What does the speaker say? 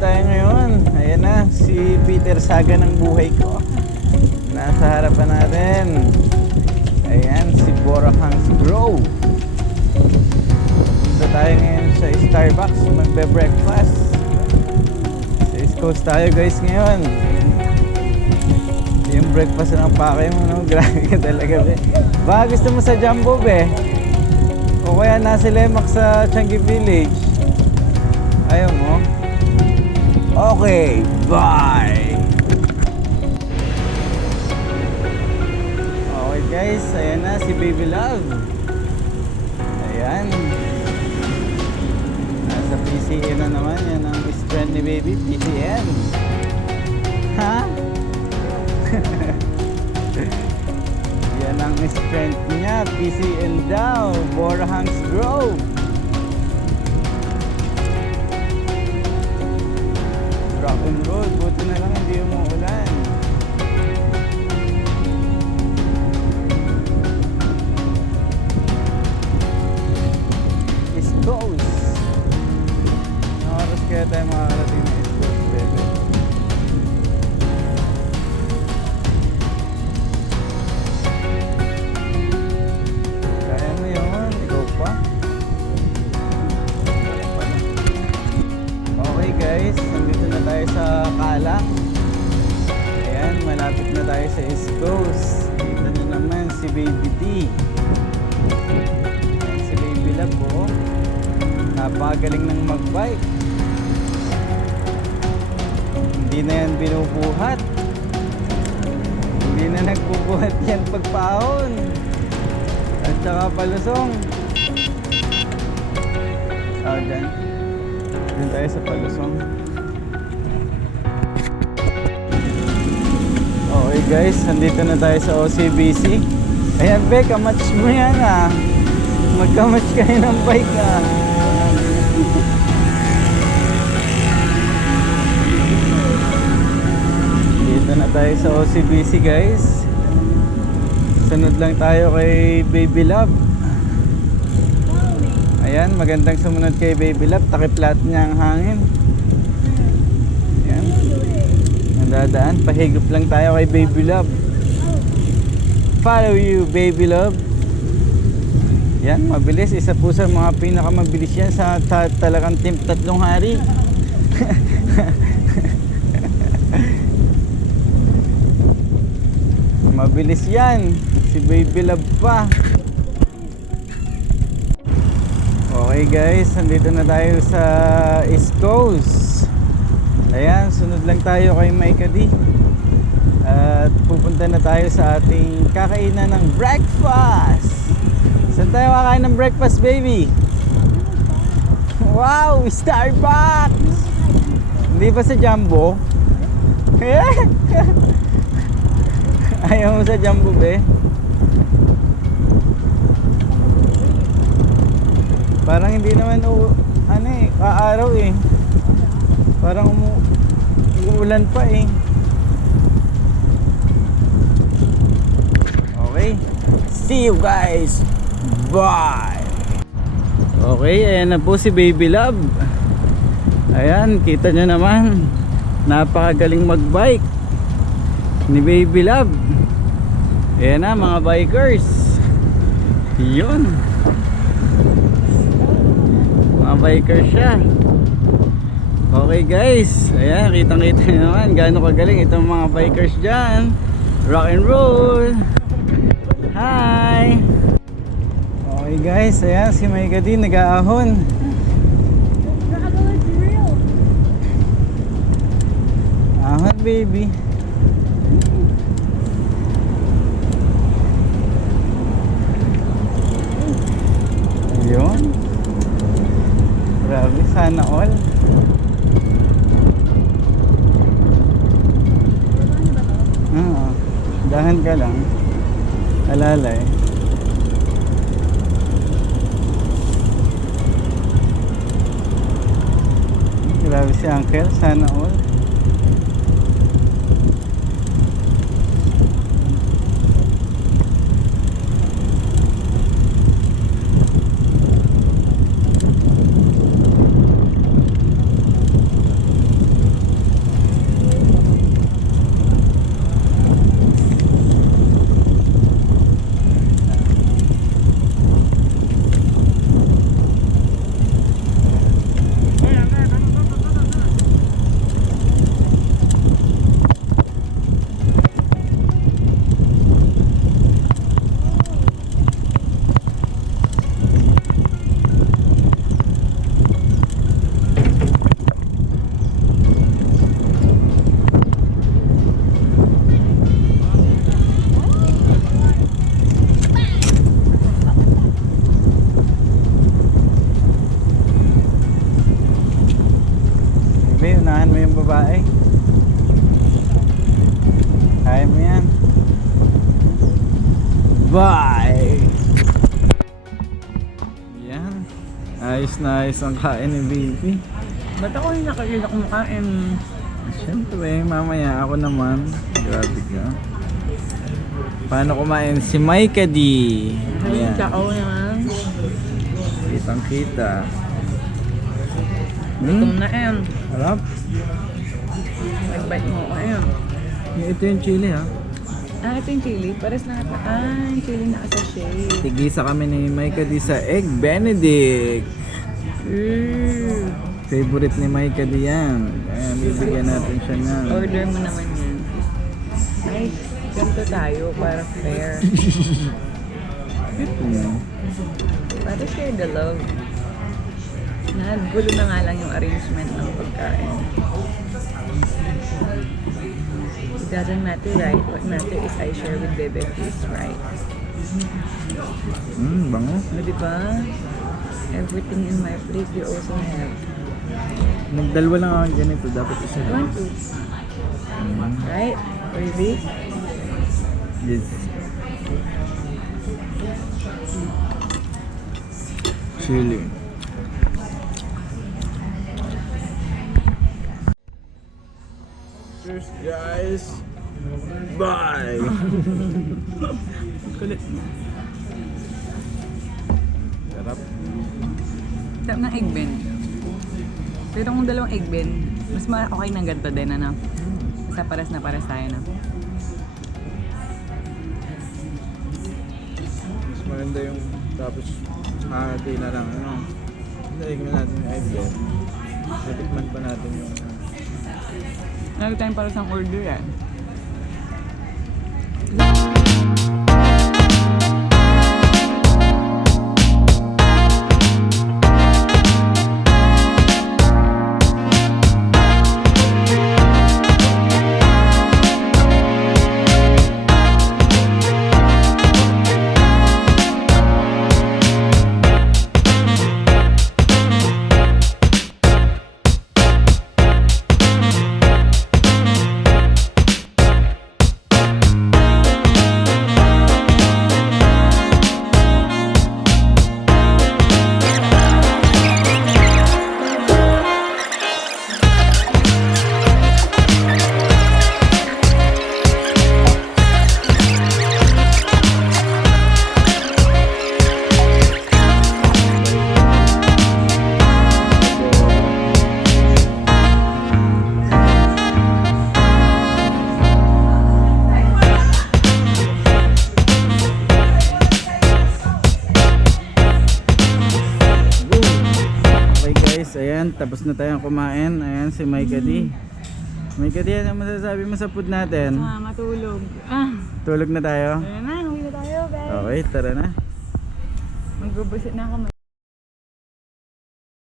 tayo ngayon. Ayan na, si Peter Saga ng buhay ko. Nasa harapan natin. Ayan, si Borahangs Grow. Punta tayo ngayon sa Starbucks, magbe-breakfast. Sa East Coast tayo guys ngayon. Yung breakfast ng pake mo, no? Grabe ka talaga, be. Baka gusto mo sa Jumbo, be? O kaya nasa Lemak sa Changi Village? Ayaw mo? Okay, bye! Okay guys, ayan na si Baby Love. Ayan. Nasa PCN na naman, yan ang best friend ni Baby, PCN. Ha? Yan ang strength niya, PCN daw, Borahangs Grove. Rock and roll, buti na lang hindi umuulan. East Coast. Anong oras kaya tayo makakarating na East Coast, bebe? Kaya mo yun, ikaw pa. Okay guys, nandito na tayo sa Kalang. Ayan, malapit na tayo sa East Coast. Dito na naman si Baby D. Ayan si Baby Love po. Napakagaling ng magbike. Hindi na yan binubuhat. Hindi na nagbubuhat yan pagpaon. At saka palusong. Dyan. Dyan tayo sa palusong. Okay guys, nandito na tayo sa OCBC. Ayan be, kamatch mo yan ah. Magkamatch kayo ng bike ah. Dito na tayo sa OCBC guys. Sunod lang tayo kay Baby Love. Ayan, magandang sumunod kay Baby Love. Takiplat niya ang hangin. Ayan. Nandadaan, pahigop lang tayo kay Baby Love. Follow you, Baby Love. Yan, mabilis. Isa po sa mga pinakamabilis yan sa talagang team tatlong hari. Mabilis yan. Si Baby Love pa. Okay guys, nandito na tayo sa East Coast. Ayan, sunod lang tayo kay Micah D. At pupunta na tayo sa ating kakainan ng breakfast. Saan tayo kakain ng breakfast, baby? Wow, Starbucks! Hindi ba sa Jumbo? Ayaw mo sa Jumbo, be? Parang hindi naman ano eh, kaaraw eh. Parang umuulan pa eh. Okay. See you guys. Bye. Okay, ayan na po si Baby Love. Ayan, kita nyo naman. Napakagaling magbike ni Baby Love. Ayan na mga bikers. Yun. Biker siya. Okay guys, ayan, kitang-kita naman gaano kagaling itong mga bikers dyan. Rock and roll. Hi. Okay guys, ayan si Micah D nag-aahon. Ahon baby. Yun. Grabe, sana all. Dahan ka lang. Alalay. Grabe si Uncle, sana all. unahan mo yung babae. Kaya mo yan. Bye! Yan. Ayos na ayos ang kain ni Baby. Ba't ako yung nakakita kumakain? Siyempre, mamaya ako naman. Grabe ka. Paano kumain? Si Micah D. Sabihin Ayan. ka, oo naman. Kitang kita. Gutom na yan. Harap. Nag-bite mo ko yan. Ito yung chili ha. Ah, ito yung chili. Pares na ata. Ah, yung chili na sachet. Tigisa kami ni Micah D sa Egg Benedict. Favorite ni Micah D yan. Kaya bibigyan natin siya ng... Order mo naman yan. Ay, ganito tayo para fair. Ito na. Para share the love. Nagulo na nga lang yung arrangement ng pagkain. It doesn't matter, right? What matters is I share with Bebe Peace, right? Bango. O, diba? Everything in my plate you also have. Nagdalwa lang ako ganito. Dapat isa I lang. want to. Right? Baby? Yes. Chili. Cheers guys. Bye. Kulit. Sarap. Sarap ng egg bend. Pero kung dalawang egg bend, mas okay ng ganito din, ano? Basta pares na pares tayo, no? Mas maganda yung tapos mahati na lang. Ano? Naligman natin yung idea. Natikman pa natin yung... Lagi tayong pares ng order, yan. Okay guys, ayan, tapos na tayong kumain. Ayan si Micah D. Micah D, ano masasabi mo sa food natin? Matulog. Ah, Tulog na tayo? ayun na, huwi na tayo, guys. Okay, tara na. Magbubusit na ako,